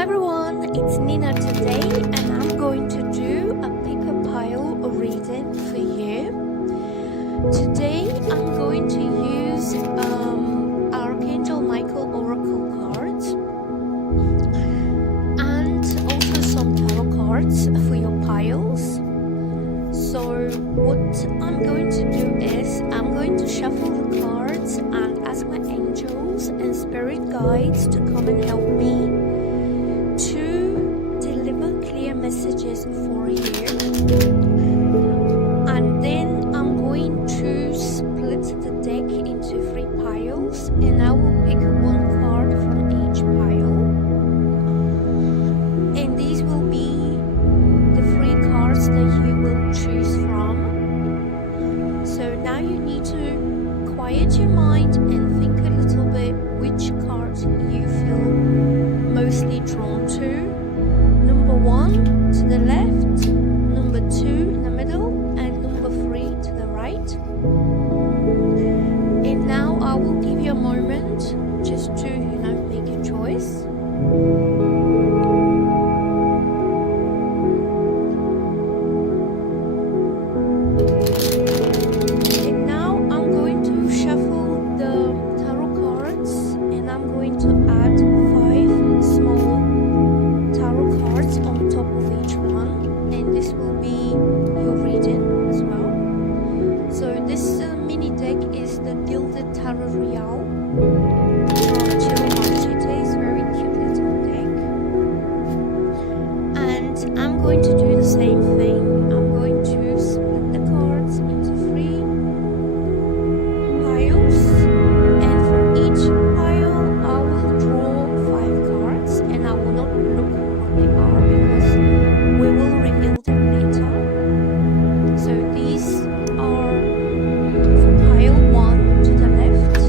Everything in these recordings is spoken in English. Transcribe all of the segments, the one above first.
everyone, it's Nina today and I'm going to do a pick a pile reading for you. Today I'm going to use Archangel Michael Oracle cards and also some tarot cards for your piles. So what I'm going to do is I'm going to shuffle the cards and ask my angels and spirit guides to come and help me to deliver clear messages for you. And then I'm going to split the deck into 3 piles and I will pick one card from each pile. And these will be the 3 cards that you will choose from. So now you need to quiet your mind and think a little bit which card you feel mostly drawn to. Number 1 to the left, number 2 in the middle, and number 3 to the right. And now I will give you a moment just to, make your choice. And now I'm going to shuffle the tarot cards and I'm going to add 5 small tarot cards on top of each one, and this will be your reading as well. So this mini deck is the Gilded Tarot Royale from It's very cute little deck. And I'm going to do the same thing. I'm going to split the cards into 3 piles, and for each pile I will draw 5 cards and I will not look what they are because we will reveal them later. So these are for pile 1 to the left.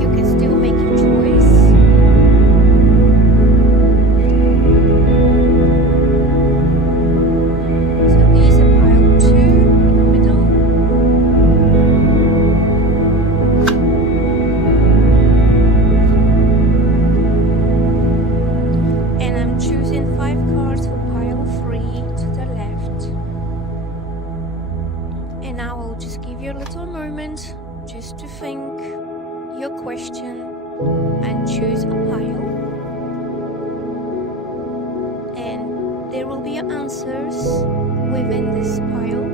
You can still make your choice. So these are pile 2 in the middle. And I'm choosing 5 cards for pile 3 to the left. And now I'll just give you a little moment just to think your question and choose a pile. And there will be answers within this pile.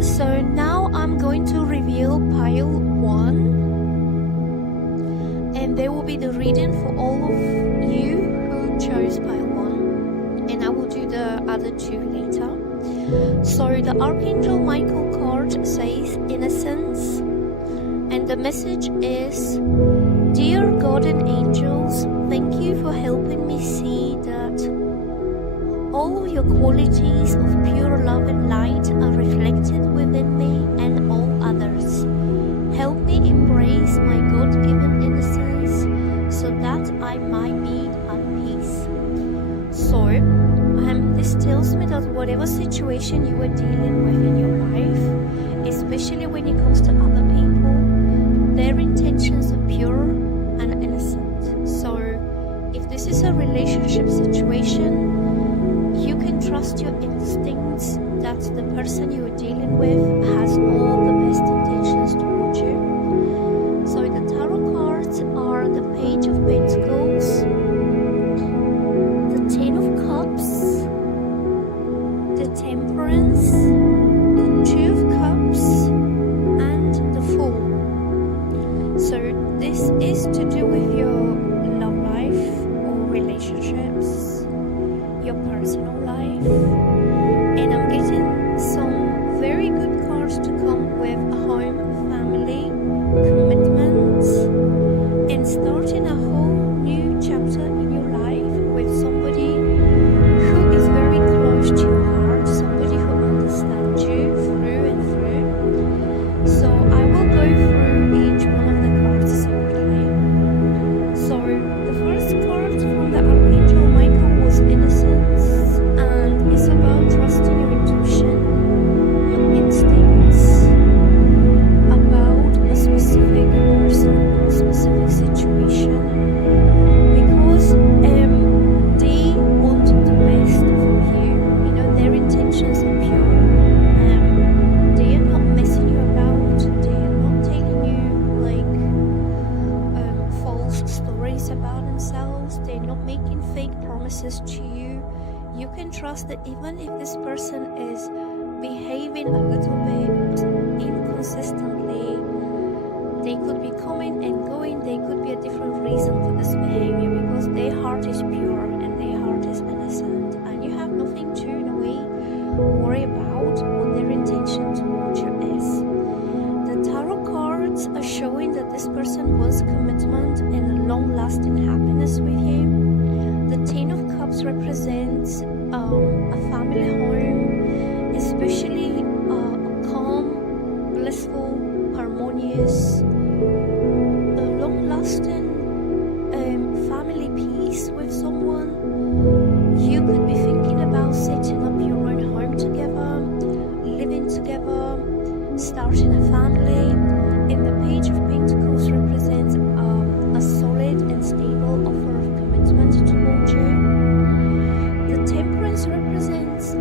So now I'm going to reveal pile 1, and there will be the reading for all of you who chose pile 1, and I will do the other 2 later. So the Archangel Michael card says innocence, and the message is, dear guardian angels, thank you for helping me see that all of your qualities of pure love and light are reflected within me and all others. Help me embrace my God-given innocence so that I might be at peace. So, this tells me that whatever situation you are dealing with in your life, especially when it comes to other people, their intentions are pure and innocent. So, if this is a relationship situation, you can trust your instincts that the person you are dealing with has all the best intentions towards you. So the tarot cards are the Page of Pentacles, the Ten of Cups, the Temperance, the 2 of Cups, and the Fool. So this is to do with your love life or relationships, your personal life, and I'm getting some very good cards to come with a home, family, commitments, and starting a whole new chapter in your life with somebody who is very close to your heart, somebody who understands you through and through. So I will go through each one of the cards separately. So the first card from the Archangel Michael was innocence, and promises to you. You can trust that even if this person is behaving a little bit inconsistently, they could be coming and going, they could be a different reason for this behavior, because their heart is pure and their heart is innocent, and you have nothing to, in a way, worry about what their intention towards you is. The tarot cards are showing that this person wants commitment and a long-lasting happiness with you. The Ten of Cups represents a family home, especially a calm, blissful, harmonious, long-lasting family peace with someone. You could be thinking about setting up your own home together, living together, starting a family. And the Page of Pentacles represents a solid and stable offer of commitment towards you. The Temperance represents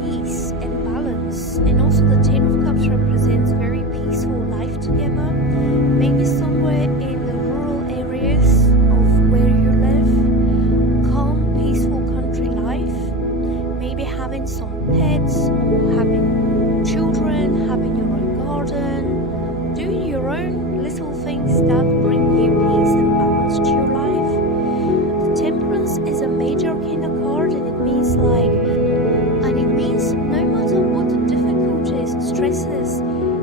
peace and balance, and also the Ten of Cups represents very peaceful life together, maybe somewhere in the rural areas of where you live, calm, peaceful country life, maybe having some pets or having children, having your own garden, doing your own little things that bring you peace and balance to your life. The Temperance is a major kind of card, and it means no matter what the difficulties, stresses,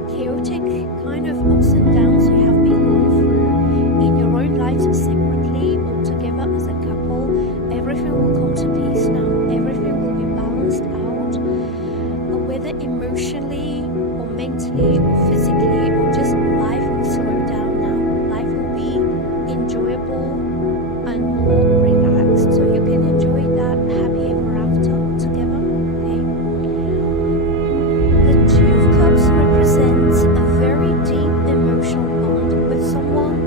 chaotic kind of ups and downs you have been going through in your own lives separately or together as a couple, everything will come to peace now. Everything will be balanced out, whether emotionally or mentally or physically, or just life will slow down now. Life will be enjoyable and more relaxed, so you can enjoy that happy ever after together. Okay. The Two of Cups represents a very deep emotional bond with someone.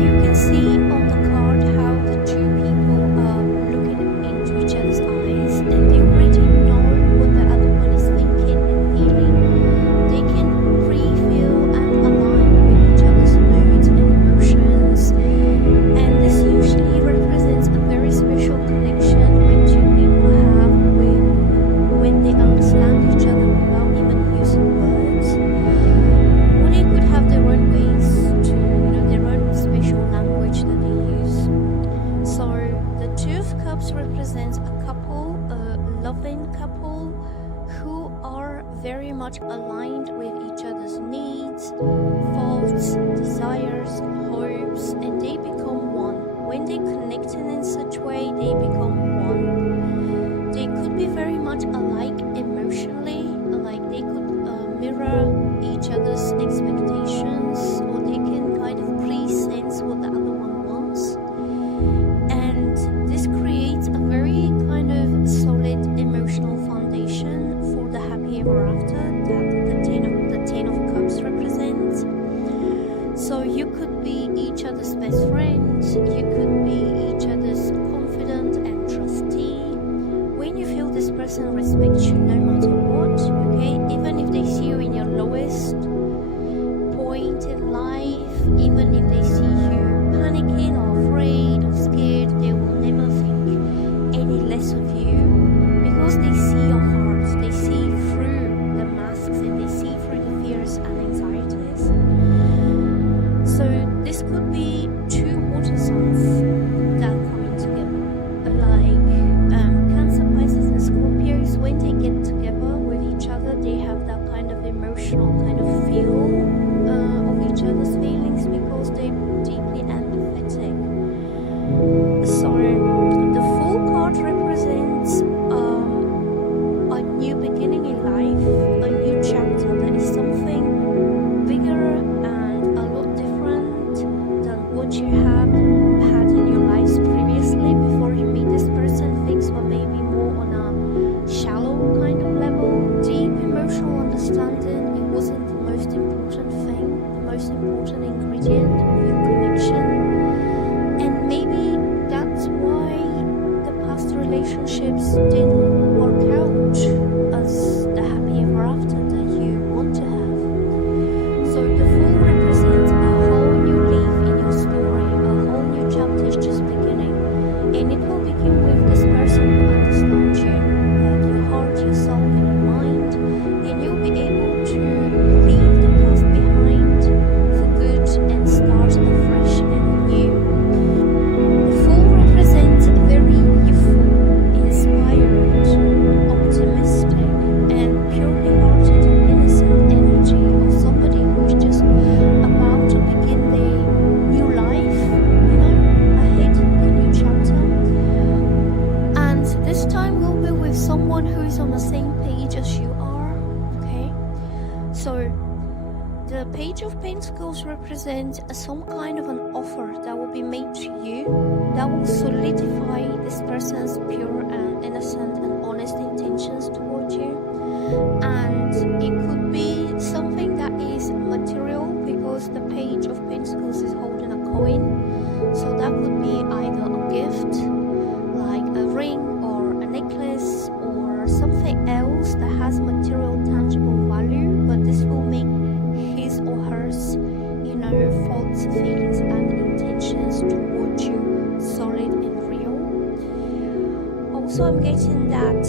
You can see on the card how the two people are looking into each other's eyes, and they already know what the other one is thinking and feeling. They can pre-feel and align with each other's moods and emotions, and this usually represents a very special connection when two people have when they understand each other without even using words. Or they could have their own ways to, their own special language that they use. So the Two of Cups represents a couple, a loving couple, who are very much aligned with each other's needs, faults, desires, hopes, and they become one. When they connect in such way, they become one. They could be very much alike emotionally, like they could mirror each other's expectations, or they can kind of pre-sense what the other one wants. And this creates a very kind of solid emotional foundation for the happy ever after that the Ten of Cups represents. So you could be each other's best friends, you could be each other's confidant and trustee. When you feel this person respects you no matter what, okay, even if they see you in your lowest point in life, even if they see you panicking or afraid or scared, they will never think any less of you, because they see your heart, they see through the masks, and they see through the fears and anxieties. So this could be two water signs that are coming together, like Cancer, Pisces, and Scorpios. When they get together with each other, they have that kind of emotional kind of feel of each other's feelings, because they're deeply empathetic. So the Fool card represents a new beginning in life, a new chapter. That is something bigger and a lot different than what you have had in your lives previously before you meet this person. Things were maybe more on a shallow kind of level. Deep emotional understanding, it wasn't the most important thing, the most important ingredient of your connection. And maybe that's what And it will begin with this person who understands you, like your heart, your soul, and your mind, and you'll be able to leave the past behind for good and start afresh and anew. The Fool represents a very youthful, inspired, optimistic, and purely hearted and innocent energy of somebody who's just about to begin their new life, ahead, their new chapter. And this time we'll be with someone who is on the same page as you are, okay? So the Page of Pentacles represents some kind of an offer that will be made to you that will solidify this person's pure and innocent and honest intentions toward you. And it could be something that is material, because the Page of Pentacles is holding a coin. So that could be either a gift, like a ring or a necklace, or something else that has material, tangible value, but this will make his or hers, thoughts, feelings, and intentions towards you solid and real. Also, I'm getting that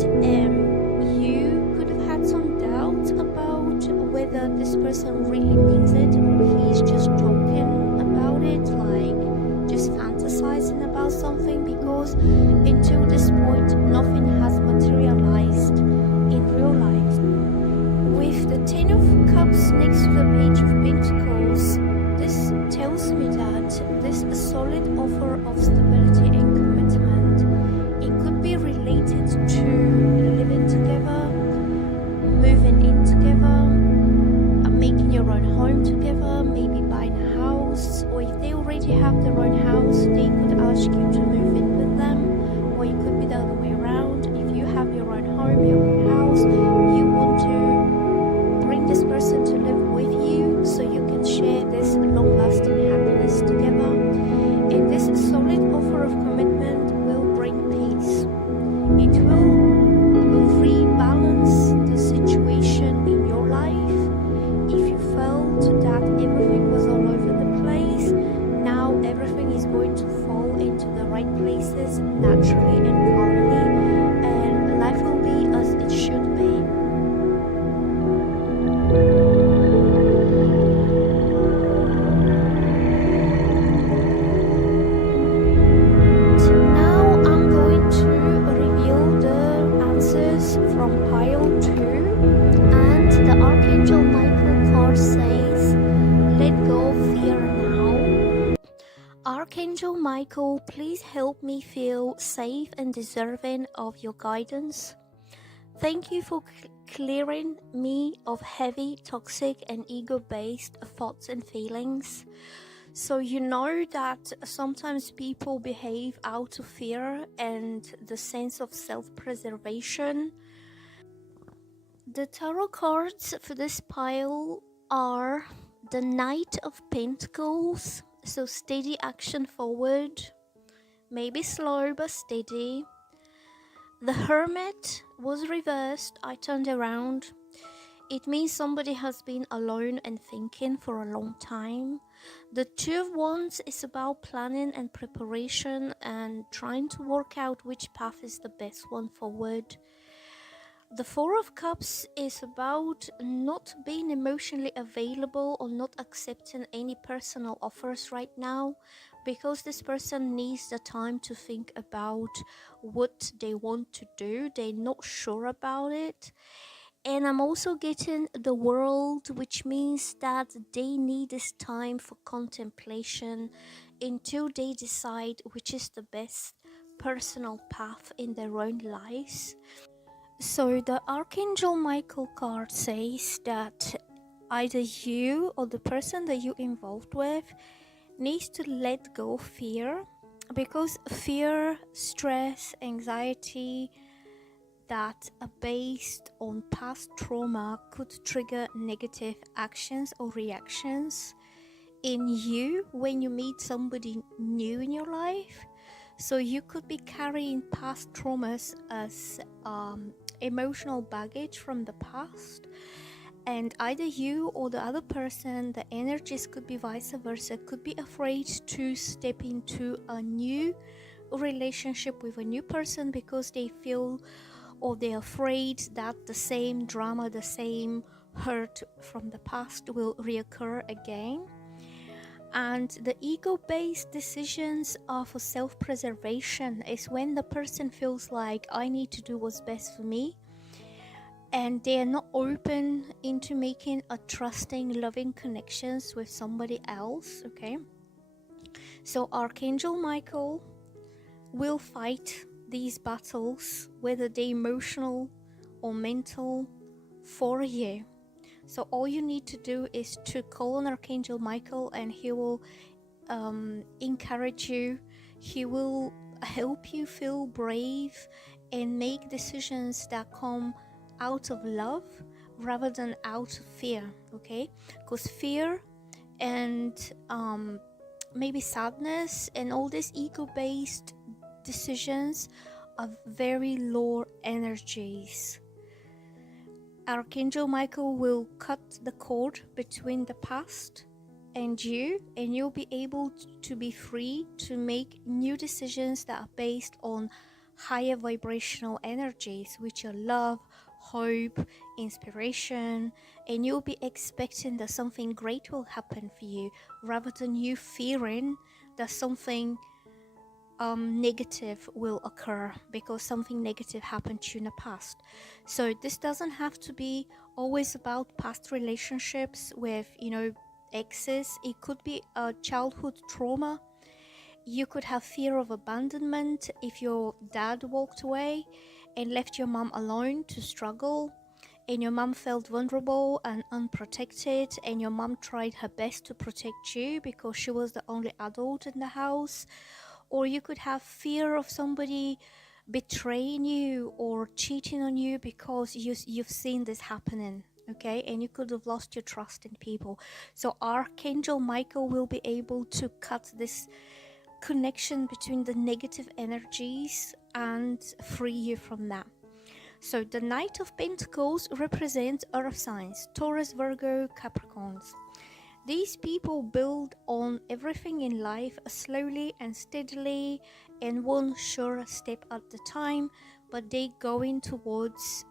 you could have had some doubt about whether this person really means it or he's just joking about it, like just fantasizing about something, because until this point nothing has materialized in real life. With the Ten of Cups next to the Page of Pentacles, this tells me that this solid offer of stability and commitment, it could be related to living together, moving in together, making your own home together, maybe buying a house, or if they already have their own house, they could ask you to move in with them, or it could be the other way around. If you have your own home, your own house, you want to bring this person to live with you so you can share this long-lasting happiness together. And this solid offer of commitment will bring peace. It will rebalance the situation in your life. If you felt that everything was all over the place, now everything is going to fall into the right places naturally and calmly, and life will be as it should be. Now I'm going to reveal the answers from pile 2, and the Archangel Michael card says, let go of fear now. Archangel Michael, please help me feel safe and deserving of your guidance. Thank you for clearing me of heavy, toxic, and ego-based thoughts and feelings. So you know that sometimes people behave out of fear and the sense of self-preservation. The tarot cards for this pile are the Knight of Pentacles, so steady action forward, maybe slow but steady. The Hermit was reversed, I turned around. It means somebody has been alone and thinking for a long time. The Two of Wands is about planning and preparation and trying to work out which path is the best one forward. The Four of Cups is about not being emotionally available or not accepting any personal offers right now, because this person needs the time to think about what they want to do. They're not sure about it. And I'm also getting the World, which means that they need this time for contemplation until they decide which is the best personal path in their own lives. So the Archangel Michael card says that either you or the person that you involved with needs to let go of fear, because fear, stress, anxiety that are based on past trauma could trigger negative actions or reactions in you when you meet somebody new in your life. So you could be carrying past traumas as emotional baggage from the past, and either you or the other person, the energies could be vice versa, could be afraid to step into a new relationship with a new person because they feel or they're afraid that the same drama, the same hurt from the past will reoccur again. And the ego-based decisions are for self-preservation. Is when the person feels like I need to do what's best for me, and they are not open into making a trusting, loving connections with somebody else. Okay, so Archangel Michael will fight these battles, whether they're emotional or mental, for you. So all you need to do is to call on Archangel Michael, and he will encourage you. He will help you feel brave and make decisions that come out of love rather than out of fear. Okay, because fear and maybe sadness and all these ego-based decisions are very low energies. Archangel Michael will cut the cord between the past and you'll be able to be free to make new decisions that are based on higher vibrational energies, which are love, hope, inspiration, and you'll be expecting that something great will happen for you rather than you fearing that something negative will occur because something negative happened to you in the past. So this doesn't have to be always about past relationships with, exes. It could be a childhood trauma. You could have fear of abandonment if your dad walked away and left your mom alone to struggle, and your mom felt vulnerable and unprotected, and your mom tried her best to protect you because she was the only adult in the house. Or you could have fear of somebody betraying you or cheating on you because you've seen this happening, okay? And you could have lost your trust in people. So Archangel Michael will be able to cut this connection between the negative energies and free you from that. So the Knight of Pentacles represents earth signs: Taurus, Virgo, Capricorns. These people build on everything in life slowly and steadily and one sure step at a time, but they going towards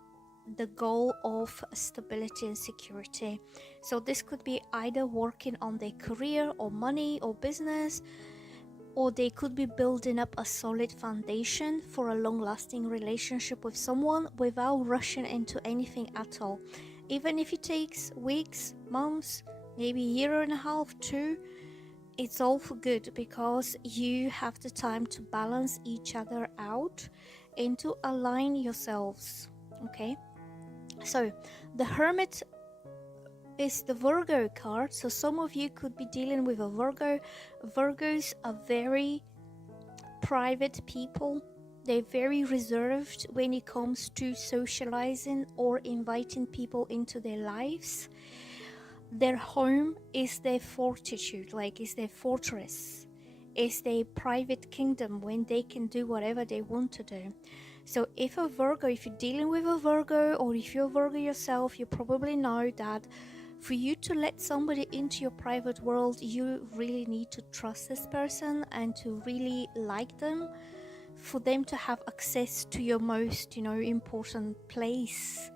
the goal of stability and security. So this could be either working on their career or money or business, or they could be building up a solid foundation for a long-lasting relationship with someone without rushing into anything at all. Even if it takes weeks, months, maybe a year and a half, two, it's all for good because you have the time to balance each other out and to align yourselves. Okay, so the Hermit is the Virgo card. So some of you could be dealing with a Virgo. Virgos are very private people. They're very reserved when it comes to socializing or inviting people into their lives. Their home is their fortitude, like is their fortress, is their private kingdom when they can do whatever they want to do. So if you're dealing with a Virgo, or if you're a Virgo yourself, you probably know that for you to let somebody into your private world, you really need to trust this person and to really like them, for them to have access to your most, important place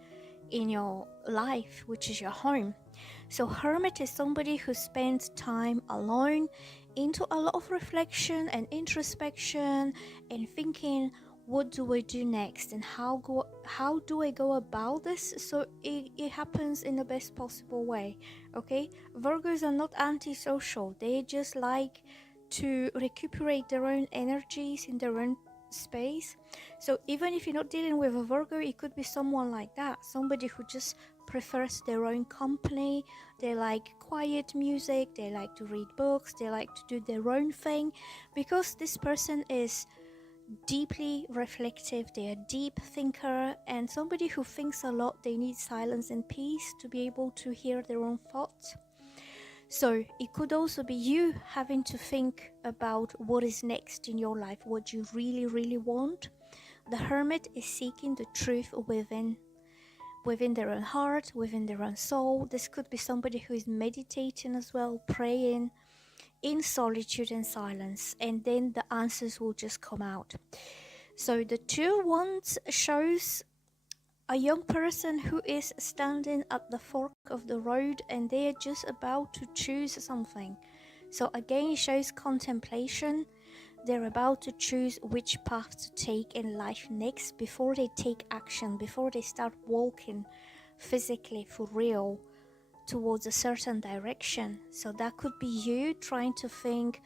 in your life, which is your home. So Hermit is somebody who spends time alone into a lot of reflection and introspection and thinking, what do I do next and how do I go about this so it happens in the best possible way. Okay, Virgos are not antisocial. They just like to recuperate their own energies in their own space. So even if you're not dealing with a Virgo, it could be someone like that, somebody who just prefers their own company. They like quiet music, they like to read books, they like to do their own thing, because this person is deeply reflective. They are a deep thinker, and somebody who thinks a lot. They need silence and peace to be able to hear their own thoughts. So it could also be you having to think about what is next in your life, what you really want. The Hermit is seeking the truth within their own heart, within their own soul. This could be somebody who is meditating as well, praying, in solitude and silence, and then the answers will just come out. So the two wands shows a young person who is standing at the fork of the road and they are just about to choose something. So again, it shows contemplation. They're about to choose which path to take in life next before they take action, before they start walking physically for real towards a certain direction. So that could be you trying to think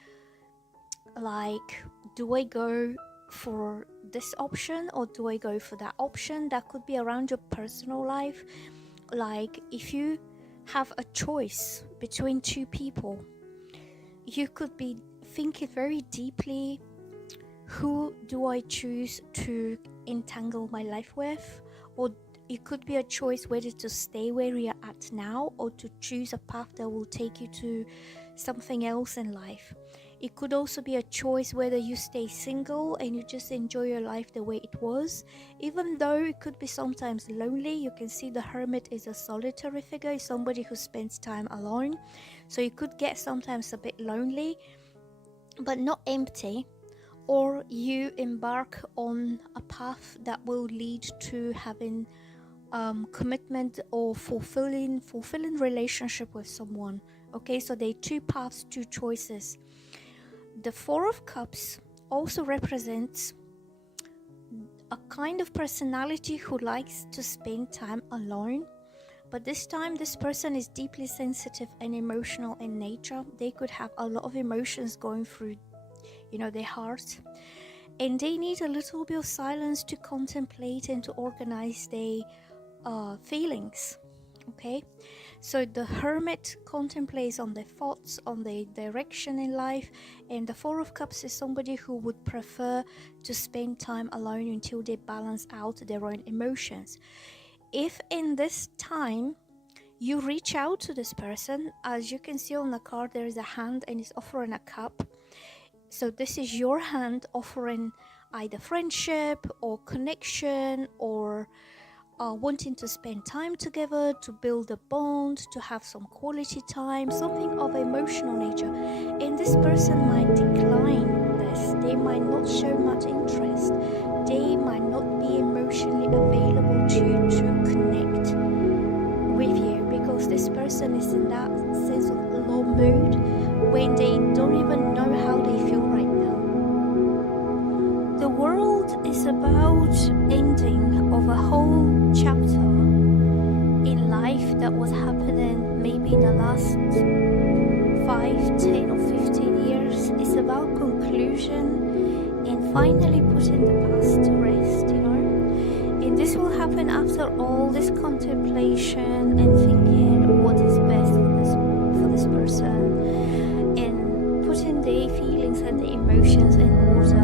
like, do I go for this option or do I go for that option? That could be around your personal life. Like if you have a choice between two people, you could be thinking very deeply, who do I choose to entangle my life with? Or it could be a choice whether to stay where you're at now or to choose a path that will take you to something else in life. It could also be a choice whether you stay single and you just enjoy your life the way it was, even though it could be sometimes lonely. You can see the hermit is a solitary figure, somebody who spends time alone. So you could get sometimes a bit lonely, but not empty. Or you embark on a path that will lead to having commitment or fulfilling relationship with someone. Okay, so there are two paths, two choices. The Four of Cups also represents a kind of personality who likes to spend time alone, but this time this person is deeply sensitive and emotional in nature. They could have a lot of emotions going through, their heart, and they need a little bit of silence to contemplate and to organize their feelings. Okay, so the hermit contemplates on their thoughts, on their direction in life, and the Four of Cups is somebody who would prefer to spend time alone until they balance out their own emotions. If in this time you reach out to this person, as you can see on the card, there is a hand and it's offering a cup. So this is your hand offering either friendship or connection or wanting to spend time together, to build a bond, to have some quality time, something of emotional nature. And this person might decline this. They might not show much interest. They might not be emotionally available to you to connect with you, because this person is in that sense of low mood when they don't even know how they feel right now. The world is about ending of a whole chapter in life that was happening maybe in the last 5, 10 or 15 years. It's about conclusion and finally putting the past to rest, and this will happen after all this contemplation and thinking what is best for this person, and putting their feelings and their emotions in order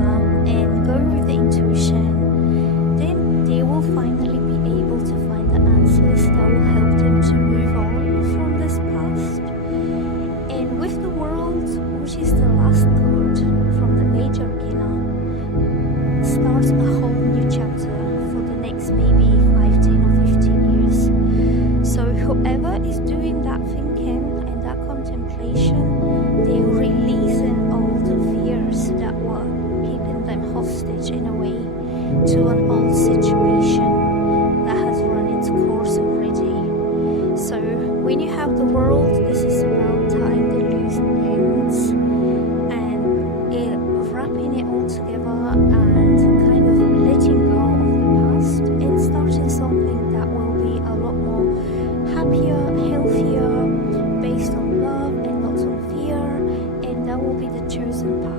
and going with the intuition. Then they will finally be able to find the answers that will help them to move on from this past. And with the World, which is the last card from the Major Arcana, starts a whole new chapter for the next maybe 5, 10 or 15 years. So whoever is doing that thinking and that contemplation, they're releasing all the fears that were keeping them hostage in a way to an old situation that has run its course already. So when you have the World, this is about tying the loose ends and wrapping it all together and kind of letting go of the past and starting something that will be a lot more happier, healthier, based on love and not on fear, and that will be the chosen path.